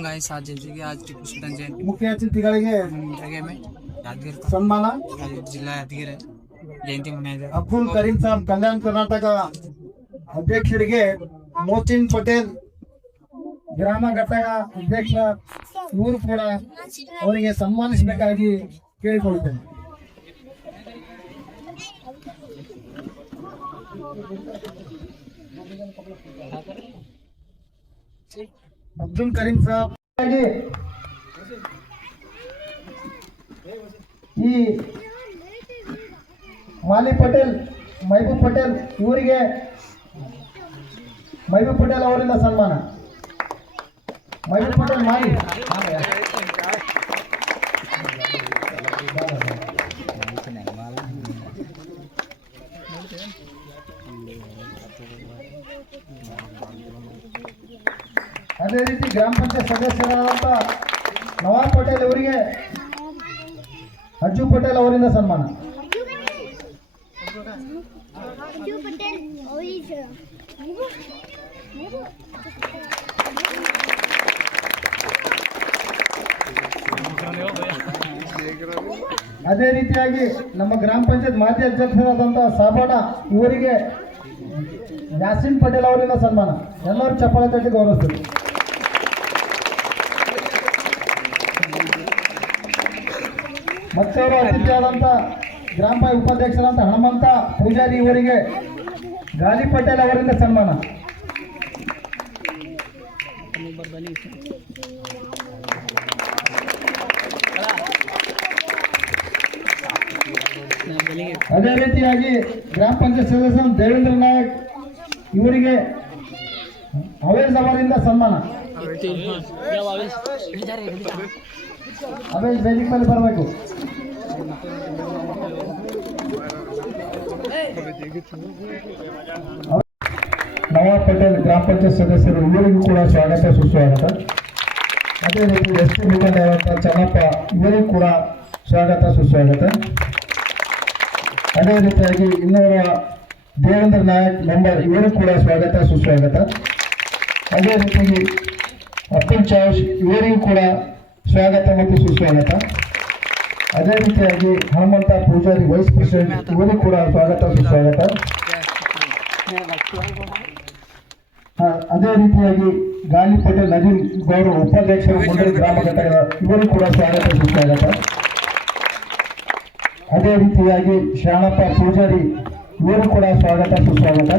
Guys आज टीपू सुल्तान जयंती मुख्य अतिथिಗಳಿಗೆ जगह में यादगिर सम्मान जिला यादगिर है जयंती मनाया ಅಬ್ದುಲ್ ಕರೀಂ ಸಾಬ್ ಕಲ್ಯಾಣ ಕರ್ನಾಟಕ ಅಧ್ಯಕ್ಷರಿಗೆ ಮೋಚಿನ್ ಪಟೇಲ್ ಗ್ರಾಮ ಘಟಕ ಅಧ್ಯಕ್ಷ ಇವರು ಕೂಡ ಅವರಿಗೆ ಸನ್ಮಾನಿಸಬೇಕಾಗಿ ಕೇಳಿಕೊಳ್ಳುತ್ತೇನೆ. ಅಬ್ದುಲ್ ಕರೀಂ ಸಾಬ್ ಈ ಮಾಲಿ ಪಟೇಲ್ ಮಹಬೂಬ್ ಪಟೇಲ್ ಇವರಿಗೆ ಮಹಬೂಬ್ ಪಟೇಲ್ ಅವರಿಂದ ಸನ್ಮಾನ. ಮಹಬೂಬ್ ಪಟೇಲ್ ಮಾಲಿ ಅದೇ ರೀತಿ ಗ್ರಾಮ ಪಂಚಾಯತ್ ಸದಸ್ಯರಾದಂಥ ನವಾಬ್ ಪಟೇಲ್ ಇವರಿಗೆ ಅಜ್ಜು ಪಟೇಲ್ ಅವರಿಂದ ಸನ್ಮಾನ. ಅದೇ ರೀತಿಯಾಗಿ ನಮ್ಮ ಗ್ರಾಮ ಪಂಚಾಯತ್ ಮಾಜಿ ಅಧ್ಯಕ್ಷರಾದಂಥ ಸಾಬಾಡ ಇವರಿಗೆ ಯಾಸಿನ್ ಪಟೇಲ್ ಅವರಿಂದ ಸನ್ಮಾನ. ಎಲ್ಲರೂ ಚಪ್ಪಾಳೆ ತಟ್ಟಿ ಗೌರವಿಸ್ತಾರೆ. ಮತ್ತೆ ಅವರು ಅತಿಥಿಯಾದಂಥ ಗ್ರಾಮ ಪಂಚಾಯತ್ ಉಪಾಧ್ಯಕ್ಷರಾದಂಥ ಹನುಮಂತ ಪೂಜಾರಿ ಇವರಿಗೆ ಗಾಲಿ ಪಟೇಲ್ ಅವರಿಂದ ಸನ್ಮಾನ. ಅದೇ ರೀತಿಯಾಗಿ ಗ್ರಾಮ ಪಂಚಾಯತ್ ಸದಸ್ಯ ದೇವೇಂದ್ರ ನಾಯಕ್ ಇವರಿಗೆ ಅವೇಜ್ ಅವರಿಂದ ಸನ್ಮಾನ. ಅವೇಜ್ ವೇದಿಕೆ ಮೇಲೆ ಬರಬೇಕು. ನವಾಬ್ ಪಟೇಲ್ ಗ್ರಾಮ ಪಂಚಾಯತ್ ಸದಸ್ಯರು ಇವರಿಗೂ ಕೂಡ ಸ್ವಾಗತ ಸುಸ್ವಾಗತ. ಅದೇ ರೀತಿ ಎಸ್ ಮುಖಂಡರಾದಂಥ ಚನ್ನಪ್ಪ ಇವರಿಗೂ ಕೂಡ ಸ್ವಾಗತ ಸುಸ್ವಾಗತ. ಅದೇ ರೀತಿಯಾಗಿ ಇನ್ನೋರ್ವ ದೇವೇಂದ್ರ ನಾಯಕ್ ಮೆಂಬರ್ ಇವರು ಕೂಡ ಸ್ವಾಗತ ಸುಸ್ವಾಗತ. ಅದೇ ರೀತಿಯಾಗಿ ಅಬ್ದುಲ್ ಚಾವುಶ್ ಇವರಿಗೂ ಕೂಡ ಸ್ವಾಗತ ಮತ್ತು ಸುಸ್ವಾಗತ. ಅದೇ ರೀತಿಯಾಗಿ ಹನುಮಂತ ಪೂಜಾರಿ ವೈಸ್ ಪ್ರೆಸಿಡೆಂಟ್ ಇವರಿಗೂ ಕೂಡ ಸ್ವಾಗತ ಸುಸ್ವಾಗತ. ಅದೇ ರೀತಿಯಾಗಿ ಗಾಲಿ ಪಟೇಲ್ ನದೀಮ್ ಗೌರವ ಉಪಾಧ್ಯಕ್ಷರು ಮುಂಡೂರು ಗ್ರಾಮ ಘಟಕ ಇವರಿಗೂ ಕೂಡ ಸ್ವಾಗತ ಸುಸ್ವಾಗತ. ಅದೇ ರೀತಿಯಾಗಿ ಶಾಣಪ್ಪ ಪೂಜಾರಿ ಇವರು ಕೂಡ ಸ್ವಾಗತ ಸುಸ್ವಾಗತ.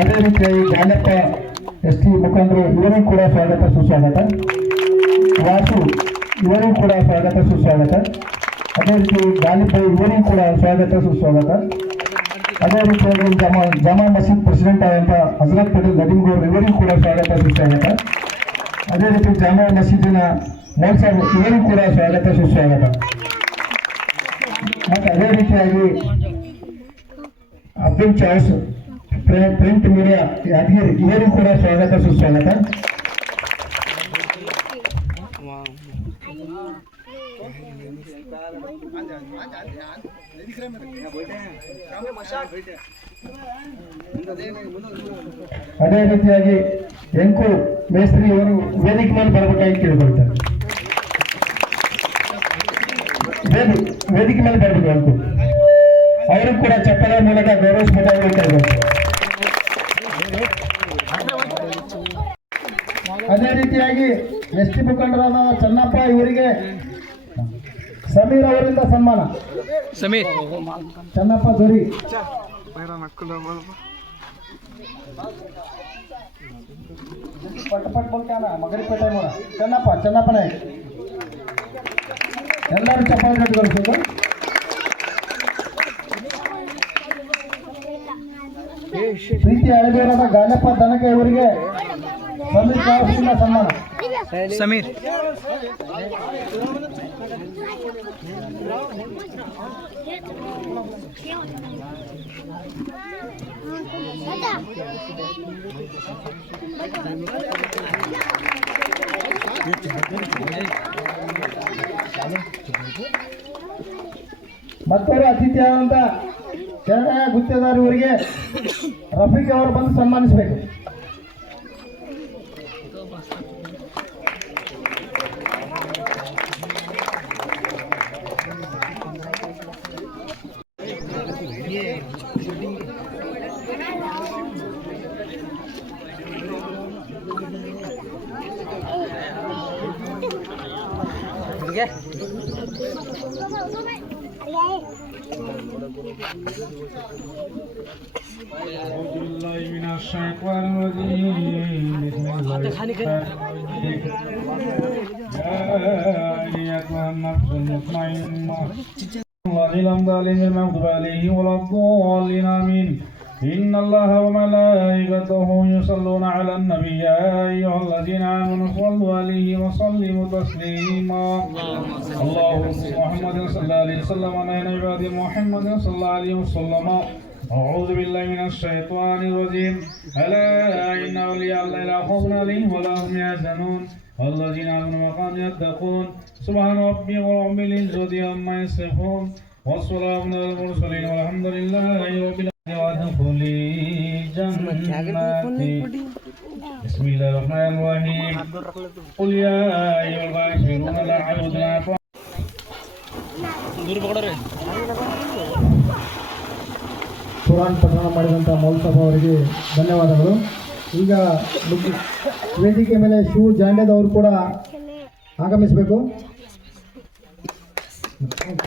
ಅದೇ ರೀತಿಯಾಗಿ ಗಾನಪ್ಪ ಎಸ್ ಟಿ ಮುಖಂಡರು ಇವರಿಗೂ ಕೂಡ ಸ್ವಾಗತ ಸುಸ್ವಾಗತ. ವಾಸು ಇವರಿಗೂ ಕೂಡ ಸ್ವಾಗತ ಸುಸ್ವಾಗತ. ಅದೇ ರೀತಿ ಗಾಲಿಪೈ ಇವರಿಗೂ ಕೂಡ ಸ್ವಾಗತ ಸುಸ್ವಾಗತ. ಅದೇ ರೀತಿಯಾಗಿ ಜಾಮಾ ಮಸೀದ್ ಪ್ರೆಸಿಡೆಂಟ್ ಆದಂಥ ಹಜರತ್ ಪಟೇಲ್ ನದೀಮ್ ಗೌರ್ ಇವರಿಗೂ ಕೂಡ ಸ್ವಾಗತ ಸುಸ್ವಾಗತ. ಅದೇ ರೀತಿ ಜಾಮಾ ಮಸೀದಿನ ಮೌಲ್ ಸಾಹೇಬ್ ಇವರಿಗೂ ಕೂಡ ಸ್ವಾಗತ ಸುಸ್ವಾಗತ. ಮತ್ತು ಅದೇ ರೀತಿಯಾಗಿ ಅಬ್ದುಲ್ ಚಾವುಶ್ ಪ್ರಿಂಟ್ ಮೀಡಿಯಾ ಯಾದಗಿರಿ ಇವರಿಗೂ ಕೂಡ ಸ್ವಾಗತ ಸುಸ್ವಾಗತ. ಅದೇ ರೀತಿಯಾಗಿ ಎಂಕು ಮೇಸ್ತ್ರಿ ಇವರು ವೇದಿಕೆ ಮೇಲೆ ಬರಬೇಕಾಗಿ ಕೇಳಿಕೊಳ್ತಾರೆ. ವೇದಿಕೆ ಮೇಲೆ ಬರಬೇಕು ಅಂಕು ಅವರು ಕೂಡ ಚಪ್ಪಲ ಮೂಲಕ ಗೌರವಿಸಬೇಕಾಗಿ. ಅದೇ ರೀತಿಯಾಗಿ ಎಸ್ ಟಿ ಮುಖಂಡರಾದ ಚನ್ನಪ್ಪ ಇವರಿಗೆ ಸಮೀರ್ ಅವರಿಂದ ಸನ್ಮಾನ. ಸಮೀರ್ ಚನ್ನಪ್ಪ ದೊರಿ ಪಟ್ ಬೋಲ್ತಾನ ಮಗರಿಪೇಟೆ ಮೂರ ಚನ್ನಪ್ಪ ನಾಯಕ್ ಎಲ್ಲರೂ ಚಪ್ಪಾಳೆ ಕಟ್ಟಿಗೊಳಿಸೋದು. ಪ್ರೀತಿ ಹಳೆದೇವರಾದ ಗಾಲಪ್ಪ ದನಕ ಇವರಿಗೆ ಸಮೀರ್ ಕಾವಸಿಂದ ಸನ್ಮಾನ. ಸಮೀರ್ ಮತ್ತೊಬ್ಬರು ಅತಿಥಿಯಾದಂಥ ಗುತ್ತೇದಾರ್ ಇವರಿಗೆ ರಫೀಕ್ ಅವರು ಬಂದು ಸನ್ಮಾನಿಸಬೇಕು. إن الله وملائكته يصلون على النبي يا أيها الذين آمنوا صلوا عليه وسلموا تسليما. اللهم محمد صلى الله عليه وسلم على عباد محمد صلى الله عليه وسلم. أعوذ بالله من الشيطان الرجيم. ألا إن أولياء الله لا خوف عليهم ولا هم يحزنون والذين آمنوا وكانوا يتقون. سبحان ربي رب العزة عما يصفون والسلام على المرسلين والحمد لله رب العالمين. وادخلي جنتي. بسم الله الرحمن الرحيم. قل يا أيها الكافرون لا أعبد ما ಕುರಾನ್ ಪಠಣ ಮಾಡಿದಂಥ ಮೌಲ್ಸಭಾ ಅವರಿಗೆ ಧನ್ಯವಾದಗಳು. ಈಗ ವೇದಿಕೆ ಮೇಲೆ ಶಿವ ಜಾಂಡೇದವರು ಕೂಡ ಆಗಮಿಸಬೇಕು.